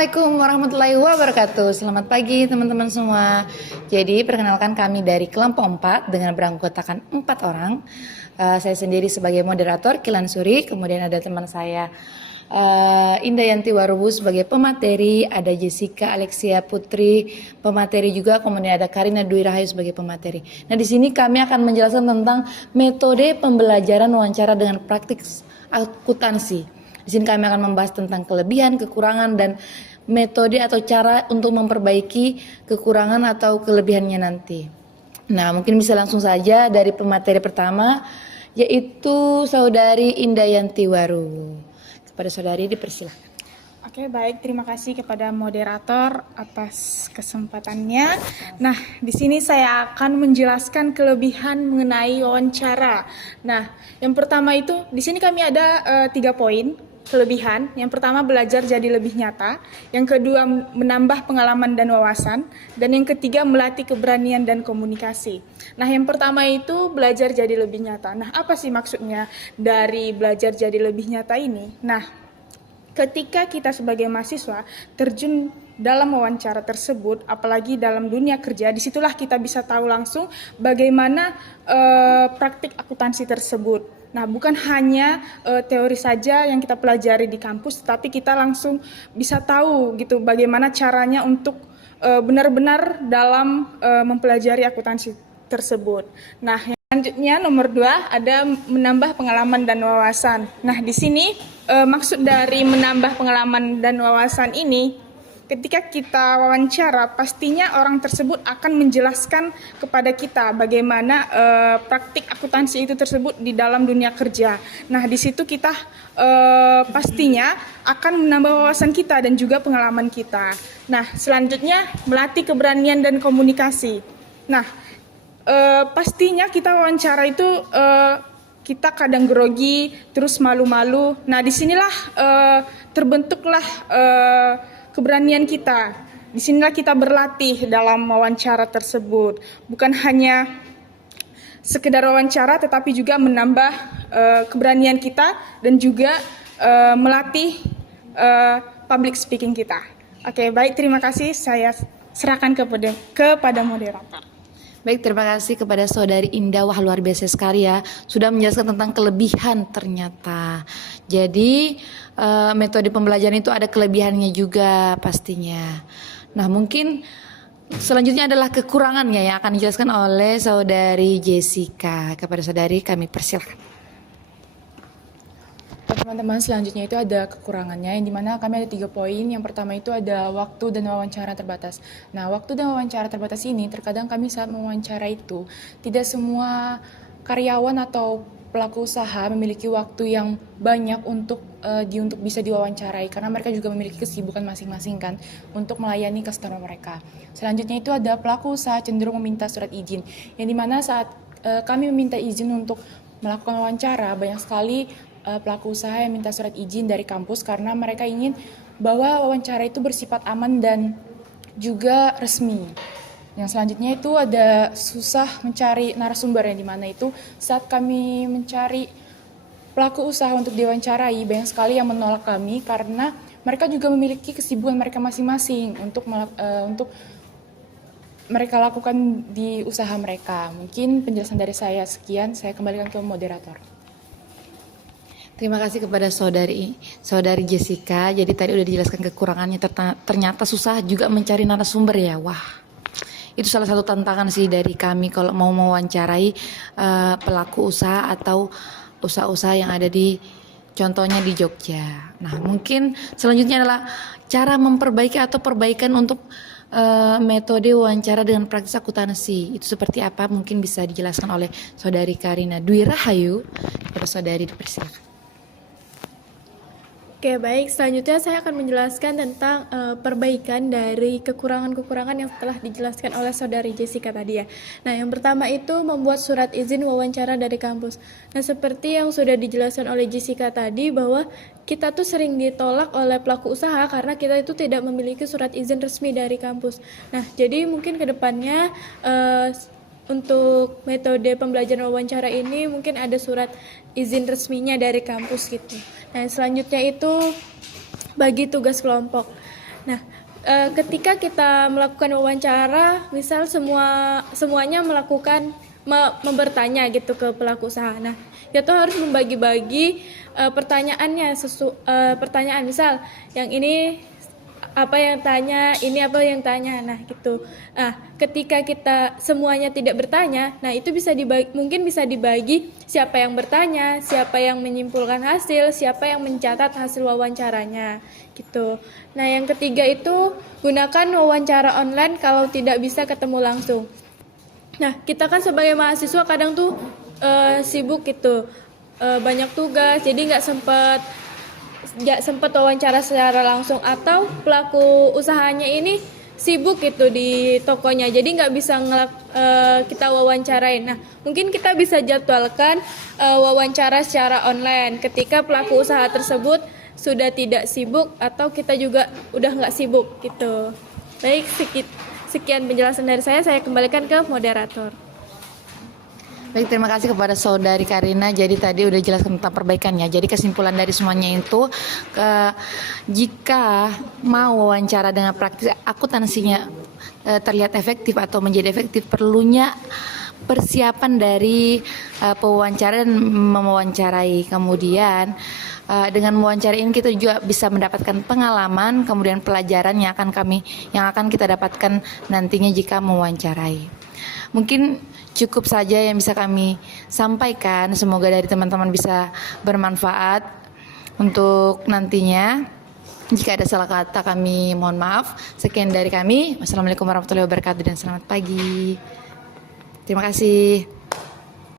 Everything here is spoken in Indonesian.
Assalamualaikum warahmatullahi wabarakatuh. Selamat pagi teman-teman semua. Jadi perkenalkan kami dari kelompok 4 dengan beranggotakan 4 orang. Saya sendiri sebagai moderator Kilan Suri, kemudian ada teman saya Indayanti Warubu sebagai pemateri, ada Jessica Alexia Putri pemateri juga, kemudian ada Karina Dwi Rahayu sebagai pemateri. Nah, di sini kami akan menjelaskan tentang metode pembelajaran wawancara dengan praktik akuntansi. Di sini kami akan membahas tentang kelebihan, kekurangan, dan metode atau cara untuk memperbaiki kekurangan atau kelebihannya nanti. Nah, mungkin bisa langsung saja dari pemateri pertama, yaitu Saudari Indayanti Waru. Kepada saudari dipersilakan. Oke, baik. Terima kasih kepada moderator atas kesempatannya. Nah, di sini saya akan menjelaskan kelebihan mengenai wawancara. Nah, yang pertama itu, di sini kami ada 3 poin kelebihan. Yang pertama, belajar jadi lebih nyata. Yang kedua, menambah pengalaman dan wawasan. Dan yang ketiga, melatih keberanian dan komunikasi. Nah, yang pertama itu belajar jadi lebih nyata. Nah, apa sih maksudnya dari belajar jadi lebih nyata ini? Nah, ketika kita sebagai mahasiswa terjun dalam wawancara tersebut, apalagi dalam dunia kerja, disitulah kita bisa tahu langsung bagaimana praktik akuntansi tersebut. Nah, bukan hanya teori saja yang kita pelajari di kampus, tapi kita langsung bisa tahu gitu bagaimana caranya untuk benar-benar dalam mempelajari akuntansi tersebut. Nah, yang selanjutnya nomor 2 ada menambah pengalaman dan wawasan. Nah, di sini maksud dari menambah pengalaman dan wawasan ini, ketika kita wawancara, pastinya orang tersebut akan menjelaskan kepada kita bagaimana praktik akuntansi itu tersebut di dalam dunia kerja. Nah, di situ kita pastinya akan menambah wawasan kita dan juga pengalaman kita. Nah, selanjutnya melatih keberanian dan komunikasi. Nah, pastinya kita wawancara itu kita kadang grogi, terus malu-malu. Nah, disinilah terbentuklah keberanian kita. Disinilah kita berlatih dalam wawancara tersebut. Bukan hanya sekedar wawancara, tetapi juga menambah keberanian kita dan juga melatih public speaking kita. Oke, baik, terima kasih. Saya serahkan kepada moderator. Baik, terima kasih kepada Saudari Indah. Wah, luar biasa sekali ya, sudah menjelaskan tentang kelebihan ternyata. Jadi metode pembelajaran itu ada kelebihannya juga pastinya. Nah, mungkin selanjutnya adalah kekurangannya yang akan dijelaskan oleh Saudari Jessica. Kepada saudari kami persilahkan. Teman-teman, selanjutnya itu ada kekurangannya, yang dimana kami ada 3 poin. Yang pertama itu ada waktu dan wawancara terbatas. Nah, waktu dan wawancara terbatas ini terkadang kami saat mewawancara itu tidak semua karyawan atau pelaku usaha memiliki waktu yang banyak untuk bisa diwawancarai, karena mereka juga memiliki kesibukan masing-masing kan untuk melayani customer mereka. Selanjutnya itu ada pelaku usaha cenderung meminta surat izin, yang dimana saat kami meminta izin untuk melakukan wawancara, banyak sekali pelaku usaha yang minta surat izin dari kampus karena mereka ingin bahwa wawancara itu bersifat aman dan juga resmi. Yang selanjutnya itu ada susah mencari narasumber, yang dimana itu saat kami mencari pelaku usaha untuk diwawancarai, banyak sekali yang menolak kami karena mereka juga memiliki kesibukan mereka masing-masing untuk mereka lakukan di usaha mereka. Mungkin penjelasan dari saya sekian, saya kembalikan ke moderator. Terima kasih kepada saudari Jessica. Jadi tadi udah dijelaskan kekurangannya, ternyata susah juga mencari narasumber ya. Wah, itu salah satu tantangan sih dari kami kalau mau mewawancarai pelaku usaha atau usaha-usaha yang ada di contohnya di Jogja. Nah, mungkin selanjutnya adalah cara memperbaiki atau perbaikan untuk metode wawancara dengan praktis akuntansi. Itu seperti apa? Mungkin bisa dijelaskan oleh Saudari Karina Dwi Rahayu. Kepada saudari dipersilakan. Oke, baik. Selanjutnya saya akan menjelaskan tentang perbaikan dari kekurangan-kekurangan yang telah dijelaskan oleh Saudari Jessica tadi ya. Nah, yang pertama itu membuat surat izin wawancara dari kampus. Nah, seperti yang sudah dijelaskan oleh Jessica tadi bahwa kita tuh sering ditolak oleh pelaku usaha karena kita itu tidak memiliki surat izin resmi dari kampus. Nah, jadi mungkin ke depannya untuk metode pembelajaran wawancara ini mungkin ada surat izin resminya dari kampus gitu. Nah, selanjutnya itu bagi tugas kelompok. Nah, ketika kita melakukan wawancara, misal semuanya bertanya gitu ke pelaku usaha. Nah, kita harus membagi-bagi pertanyaannya, pertanyaan misal yang ini apa yang tanya, ini apa yang tanya. Nah, gitu. Nah, ketika kita semuanya tidak bertanya, nah itu mungkin bisa dibagi siapa yang bertanya, siapa yang menyimpulkan hasil, siapa yang mencatat hasil wawancaranya, gitu. Nah, yang ketiga itu gunakan wawancara online kalau tidak bisa ketemu langsung. Nah, kita kan sebagai mahasiswa kadang tuh sibuk gitu, banyak tugas, jadi nggak sempat wawancara secara langsung, atau pelaku usahanya ini sibuk gitu di tokonya, jadi nggak bisa kita wawancarain. Nah, mungkin kita bisa jadwalkan wawancara secara online ketika pelaku usaha tersebut sudah tidak sibuk atau kita juga udah nggak sibuk gitu. Baik, sekian penjelasan dari saya kembalikan ke moderator. Baik, terima kasih kepada Saudari Karina. Jadi tadi udah jelaskan tentang perbaikannya. Jadi kesimpulan dari semuanya itu, jika mau wawancara dengan praktis akuntansinya terlihat efektif atau menjadi efektif, perlunya persiapan dari pewawancara dan mewawancarai. Kemudian dengan mewawancarai ini kita juga bisa mendapatkan pengalaman, kemudian pelajaran yang akan kita dapatkan nantinya jika mewawancarai. Mungkin cukup saja yang bisa kami sampaikan. Semoga dari teman-teman bisa bermanfaat untuk nantinya. Jika ada salah kata kami mohon maaf. Sekian dari kami. Wassalamualaikum warahmatullahi wabarakatuh dan selamat pagi. Terima kasih.